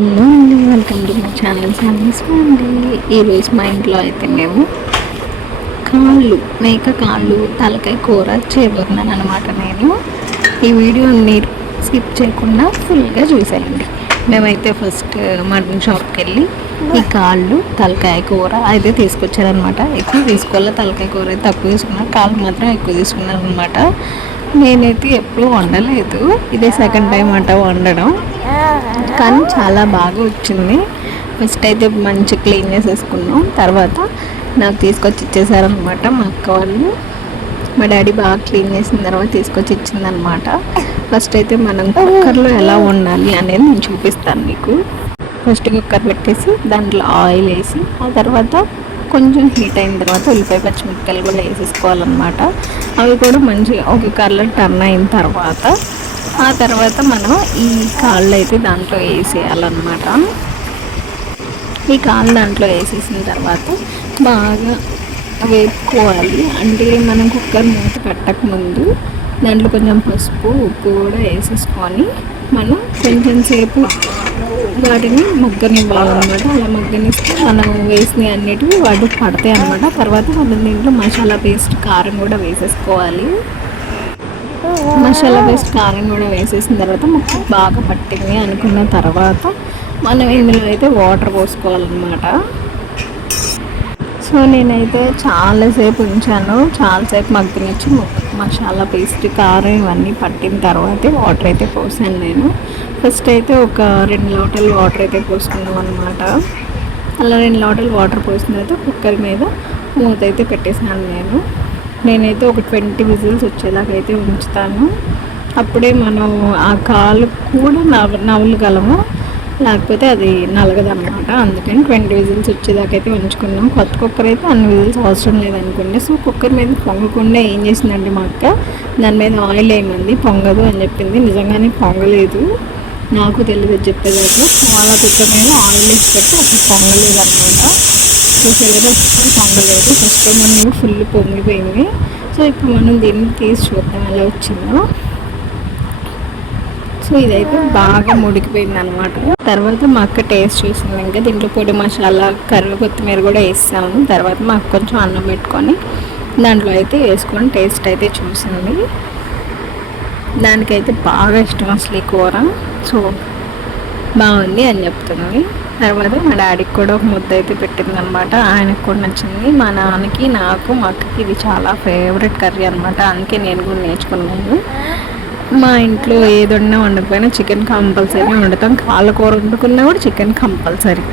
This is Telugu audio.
హలో అండి, వెల్కమ్ టు మై ఛానల్ సానీస్ అండి. ఈరోజు మా ఇంట్లో అయితే మేము మేక కాళ్ళు తలకాయ కూర చేయబోతున్నాను అనమాట. నేను ఈ వీడియో మీరు స్కిప్ చేయకుండా ఫుల్గా చూసేయండి. మేమైతే ఫస్ట్ మటన్ షాప్కి వెళ్ళి ఈ కాళ్ళు తలకాయ కూర అయితే తీసుకొచ్చారనమాట. ఎక్కువ తీసుకోవాలి, తలకాయ కూర అయితే తక్కువ తీసుకున్నాను, కాళ్ళు మాత్రం ఎక్కువ తీసుకున్నాను అనమాట. నేనైతే ఎప్పుడు వండలేదు, ఇదే సెకండ్ టైం అంట వండడం, కానీ చాలా బాగా వచ్చింది. ఫస్ట్ అయితే మంచి క్లీన్ చేసేసుకున్నాం, తర్వాత నాకు తీసుకొచ్చి ఇచ్చేసారనమాట మా అక్క వాళ్ళు. మా డాడీ బాగా క్లీన్ చేసిన తర్వాత తీసుకొచ్చి ఇచ్చిందనమాట. ఫస్ట్ అయితే మనం కుక్కర్లో ఎలా వండాలి అనేది నేను చూపిస్తాను మీకు. ఫస్ట్ కుక్కర్ పెట్టేసి దాంట్లో ఆయిల్ వేసి ఆ తర్వాత కొంచెం హీట్ అయిన తర్వాత ఉల్లిపాయ పచ్చిమిరపకాయలు కూడా వేసేసుకోవాలన్నమాట. అవి కూడా మంచిగా ఒక కలర్ టర్న్ అయిన తర్వాత ఆ తర్వాత మనం ఈ కాళ్ళు అయితే దాంట్లో వేసేయాలన్నమాట. ఈ కాళ్ళు దాంట్లో వేసేసిన తర్వాత బాగా వేపుకోవాలి. అంటే మనం కుక్కర్ మూత పెట్టకముందు దాంట్లో కొంచెం పసుపు ఉప్పు కూడా వేసేసుకొని మనం కొంచెం సేపు వాటిని మగ్గనివ్వాలన్నమాట. అలా మగ్గనిస్తే మనం వేసినవి అన్నిటివి వాటికి పడతాయి అన్నమాట. తర్వాత మనం దీంట్లో మసాలా పేస్ట్ కారం కూడా వేసేసుకోవాలి. మసాలా పేస్ట్ కారం కూడా వేసేసిన తర్వాత ముక్క బాగా పట్టింది అనుకున్న తర్వాత మనం ఇందులో అయితే వాటర్ పోసుకోవాలన్నమాట. సో నేనైతే చాలాసేపు ఉంచాను, చాలాసేపు మగ్గనిచ్చి మసాలా పేస్ట్ కారం ఇవన్నీ పట్టిన తర్వాతే వాటర్ అయితే పోసాను నేను. ఫస్ట్ అయితే ఒక 2 లోటాలు వాటర్ అయితే పోసుకున్నాం అనమాట. అలా 2 లోటాలు వాటర్ పోసిన తర్వాత కుక్కర్ మీద మూత అయితే పెట్టేసాను నేనైతే ఒక 20 విజిల్స్ వచ్చేలాగైతే ఉంచుతాను. అప్పుడే మనం ఆ కాలు కూడా నవ్వగలము, లేకపోతే అది నలగదన్నమాట. అందుకని 20 విజిల్స్ వచ్చేదాకైతే ఉంచుకున్నాం. కొత్త కుక్కర్ అయితే అన్ని విజిల్స్ అవసరం లేదనుకోండి. సో కుక్కర్ మీద పొంగకుండా ఏం చేసిందంటే మా అక్క దాని మీద ఆయిల్ వేయమంది, పొంగదు అని చెప్పింది. నిజంగానే పొంగలేదు, నాకు తెలియదు చెప్పేదాకా. అలా కుక్కర్ మీద ఆయిల్ వేసి పెట్టి అసలు పొంగలేదు అనమాట. సో తెలియదు అసలు పొంగలేదు. ఫస్ట్ టైం అనేది ఫుల్ పొంగిపోయింది. సో ఇప్పుడు మనం దీన్ని తీసి చూద్దాం ఎలా వచ్చిందో. సో ఇదైతే బాగా ముడికిపోయింది అనమాట. తర్వాత మా అక్క టేస్ట్ చూసింది. ఇంకా దీంట్లో పొడి మసాలా కొత్తిమీర కూడా వేసాము. తర్వాత మా అక్క కొంచెం అన్నం పెట్టుకొని దాంట్లో అయితే వేసుకొని టేస్ట్ అయితే చూసింది. దానికైతే బాగా ఇష్టం అసలు ఈ కూర. సో బాగుంది అని చెప్తుంది. తర్వాత మా డాడీకి కూడా ఒక ముద్ద అయితే పెట్టింది అనమాట. ఆయనకు కూడా నచ్చింది. మా నాన్నకి, నాకు, మా అక్కకి ఇది చాలా ఫేవరెట్ కర్రీ అనమాట. అందుకే నేను కూడా నేర్చుకున్నాను. మా ఇంట్లో ఏది వండినా వండకపోయినా చికెన్ కంపల్సరీ వండుతాం. కాళ్ళ కూర వండుకున్నా కూడా చికెన్ కంపల్సరీ.